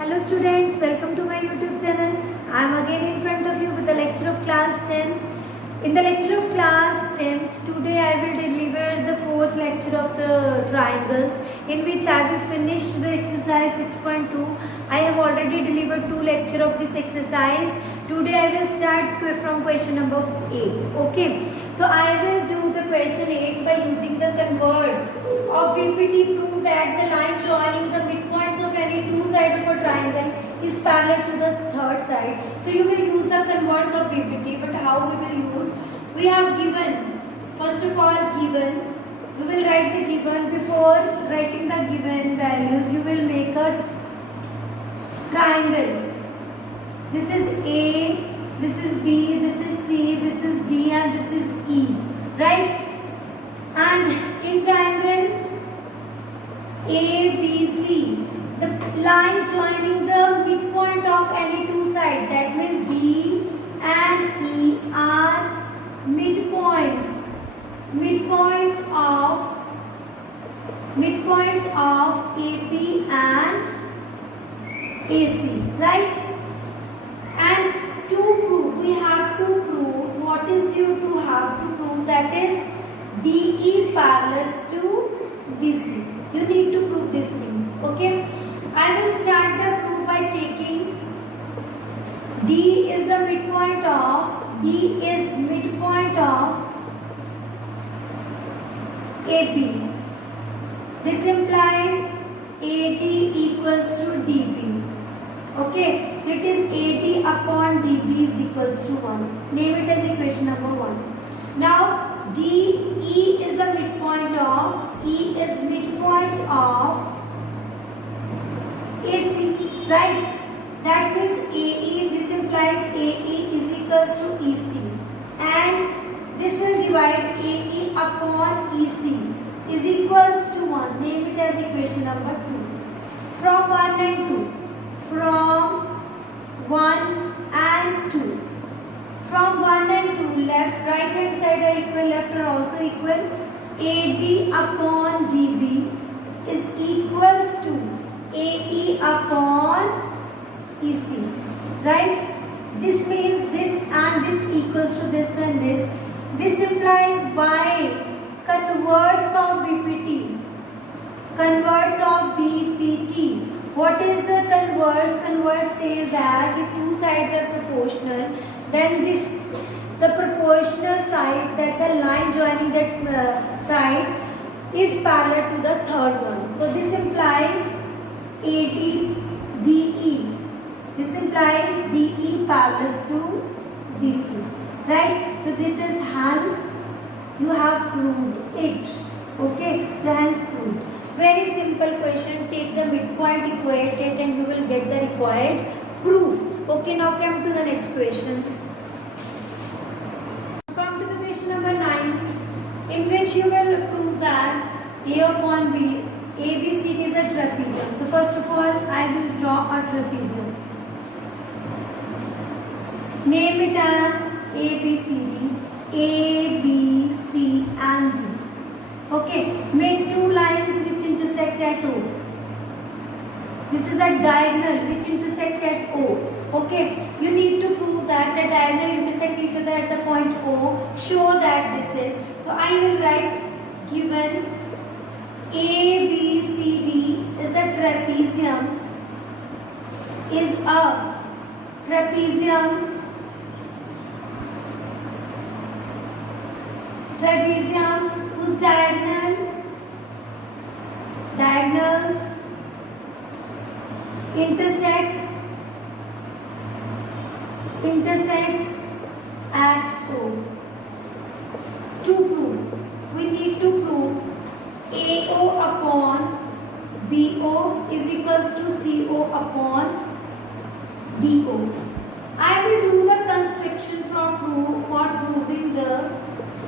Hello students, welcome to my YouTube channel. I am again in front of you with the lecture of class 10. In the lecture of class 10, today I will deliver the fourth lecture of the triangles, in which I will finish the exercise 6.2. I have already delivered two lectures of this exercise. Today I will start from question number 8. Okay, so I will do the question 8 by using the converse of BPT. Prove that the line joining the midpoints of any two sides of a triangle is parallel to the third side. So you will use the converse of BPT, but how we will use? We have given, first of all given, we will write the given. Before writing the given values, you will make a triangle. This is A, this is B, this is C, this is D, and this is E, right? And in triangle ABC, the line joining the midpoint of any two sides, that means D and E are midpoints of AP and AC, right? And to prove, we have to prove, what is you to have to prove, that is DE parallel to BC. You need to prove this thing. Okay, I will start the proof by taking D is the midpoint of AP. This implies AD equals to DB. Okay, it is AD upon DB is equals to 1. Name it as equation number 1. Now DE is the midpoint of AC, right? That means AE, this implies AE is equals to EC, and this will divide AE upon EC is equals to 1. Name it as equation number 2. From 1 and 2. From 1 and 2. From 1 and 2, left, right hand side are equal, left are also equal. AD upon DB is equals to AE upon EC, right? This means this and this equals to this and this. This implies by converse of BPT. Converse of BPT. What is the converse? Converse says that if two sides are proportional, then the proportional side, that the line joining that sides is parallel to the third one. So this implies AD DE. This implies DE parallel to BC, right? So this is hence you have proved it. Okay, the hence proved. Very simple question. Take the midpoint, equate it, and you will get the required proof. Okay, now come to the next question. Come to the question number 9, in which you will prove that A upon B, ABCD is a trapezium. So first of all, I will draw a trapezium. Name it as ABCD, A, B, C, and D. Okay, make two lines which intersect at O. This is a diagonal which intersect at O. Okay, you need to prove that the diagonal intersect each other at the point O. Show that this is. So I will write given ABCD is a trapezium. Is a trapezium whose diagonals intersects at O. To prove, we need to prove AO upon BO is equals to CO upon DO. I will do the construction for proving the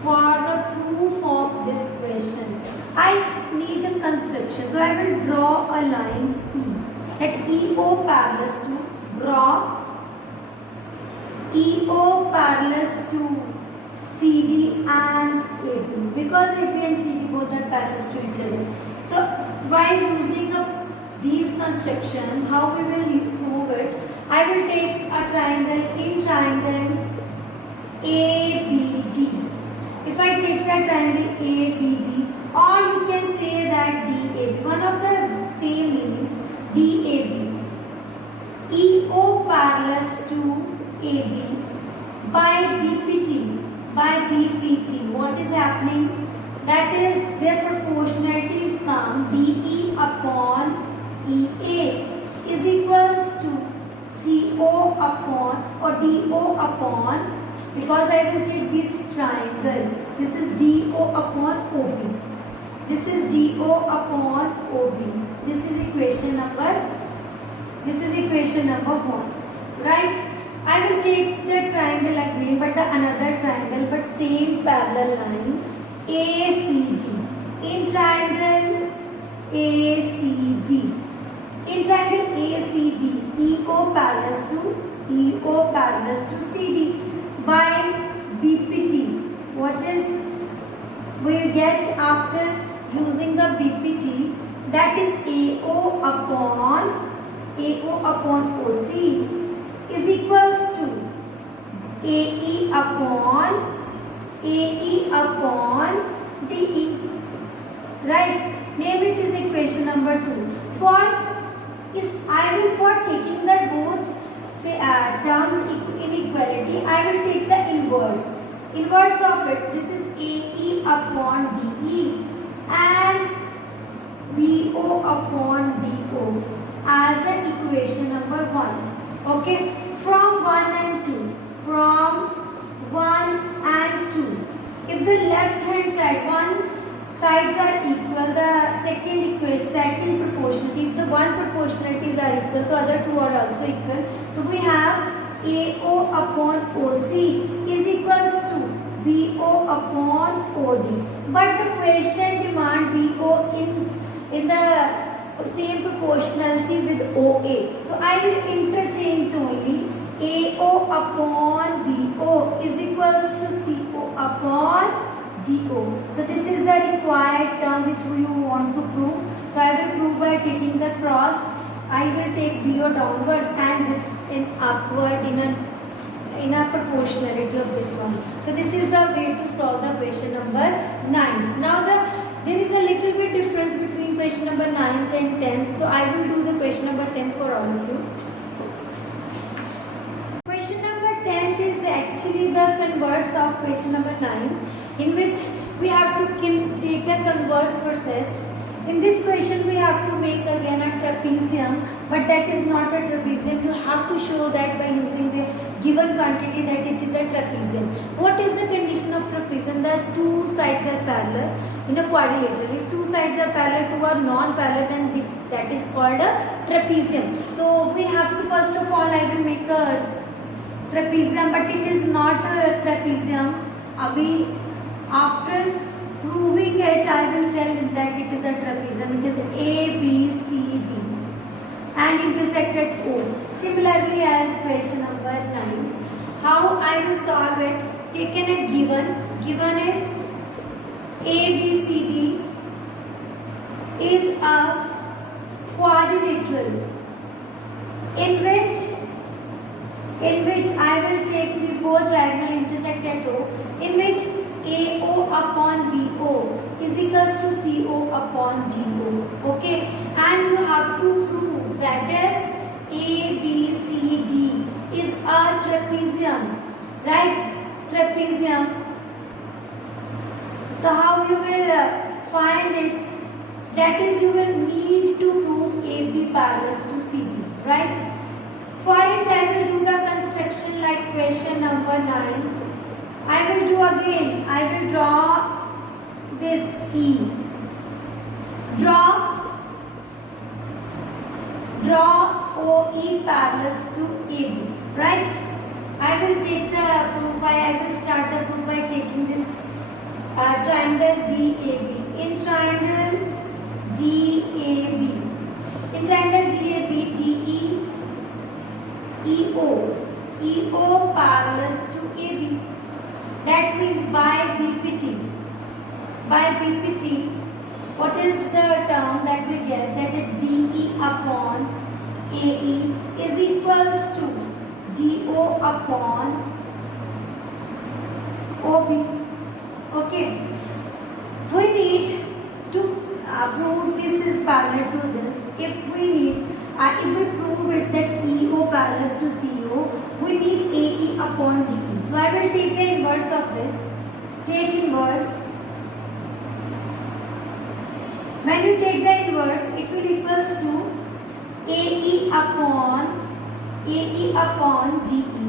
proof of this question. I need a construction, so I will draw a line P. Let EO parallel to draw EO parallel to CD and AB, because AB and CD both are parallel to each other. So by using a these construction, how we will prove it? I will take a triangle in triangle ABD. If I take the triangle ABD, or you can say that DAB, one of the same meaning, DAB. EO parallels to AB by BPT. By BPT, what is happening? That is, their proportionality is come DE upon EA is equals to CO upon or DO upon, because I will take this triangle. This is DO upon OB. This is DO upon OB. This is equation number 1. Right? I will take the triangle again, but the another triangle, but same parallel line ACD. In triangle ACD. In triangle ACD, EO parallels to CD by BPT. What is we get after using the BPT? That is AO upon OC is equals to AE upon DE. Right? Name it is equation number 2. For taking the both terms inequality, I will take the inverse of it. This is AE upon DE and BO upon DO as an equation number 1. Okay, from 1 and 2. If the left hand side, one sides are equal, the second proportionality, if the one proportionalities are equal, the other two are also equal. So we have AO upon OC is equals to BO upon OD. But the question demand BO in the same proportionality with OA. So I will interchange only. AO upon BO is equals to CO upon GO. So this is the required term which we want to prove. So I will prove by taking the cross. I will take DO downward and this in upward in a proportionality of this one. So this is the way to solve the question number 9. Now there is a little bit difference between question number 9th and 10th. So I will do the question number 10 for all of you. Question number 10th is actually the converse of question number 9, in which we have to take a converse process. In this question we have to make again a trapezium, but that is not a trapezium. You have to show that by using the given quantity that it is a trapezium. What is the condition of trapezium? That two sides are parallel in a quadrilateral. If two sides are parallel, two are non-parallel, then that is called a trapezium. So we have to, first of all, I will make a trapezium, but it is not a trapezium. After proving it, I will tell that it is a trapezium. It is ABCD and intersect at O. Similarly as question number 9. How I will solve it? Taken a given is ABCD is a quadrilateral in which I will take these both diagonal intersect at O, in which AO upon BO is equals to CO upon GO. Okay, and you have to prove that is ABCD is a trapezium, right? Trapezium. So how you will find it? That is, you will need to prove AB parallels to CD, right? For it, I will do the construction like question number 9. I will do again. I will draw this E. Draw OE parallels to AB, right? I will take the proof by, I will start the proof by taking this triangle DAB. In triangle DAB, DE, EO parallels to AB. That means by BPT, what is the term that we get? That is DE upon AE is equals to DO upon OB. Okay, we need to prove this is parallel to this. If we prove it that EO parallel to CO, we need AE upon DE. So I will take the inverse of this. Take inverse. When you take the inverse, it will equals to AE upon DE.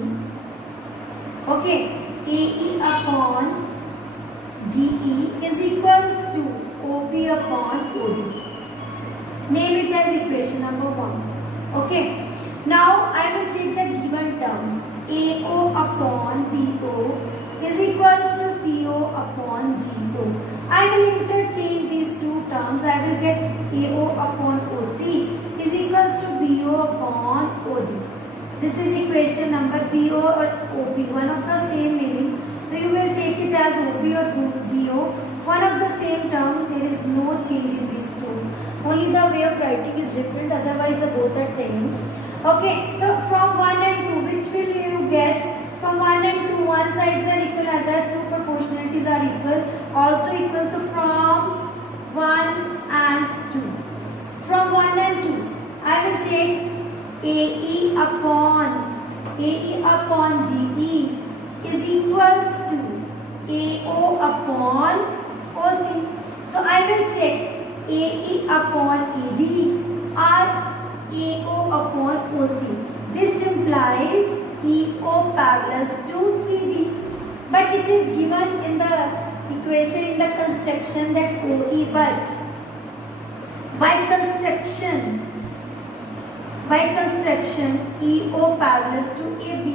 Okay, AE upon DE is equals to OP upon OD. Name it as equation number 1. Okay, now I will take the given terms. AO upon BO is equals to CO upon DO. I will interchange these two terms. I will get AO upon OC is equals to BO upon OD. This is equation number. BO or OP, one of the same meaning. So you will take it as OP or BO, one of the same term. There is no change in these two. Only the way of writing is different, otherwise the both are same. Okay, so from 1 and 2, which will you get? From 1 and 2, one sides are equal, other two proportionalities are equal. Also equal to from 1 and 2. From 1 and 2, I will take AE upon DE is equals to AO upon OC. So I will check AE upon AD or AO upon OC. This implies EO parallel to CD. But it is given in the equation, in the construction, that OE, but by construction EO parallel to AB.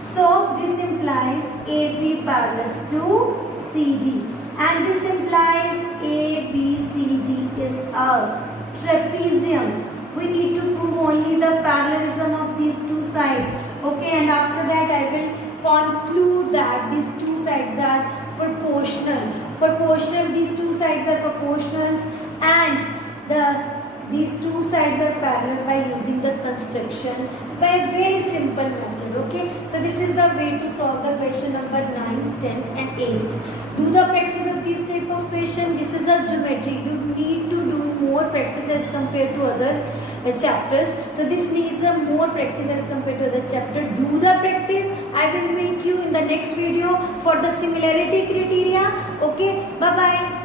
So this implies AB parallel to CD. And this implies ABCD is a trapezium. We need to prove only the parallelism of these two sides. Okay, and after that I will conclude that these two sides are proportional. These two sides are proportionals, and these two sides are parallel by using the construction by a very simple method. Okay, so this is the way to solve the question number 9, 10 and 8. Do the practice of this type of question. This is a geometry. You need to do more practice as compared to other chapters. So this needs a more practice as compared to other chapter. Do the practice. I will meet you in the next video for the similarity criteria. Okay, bye bye.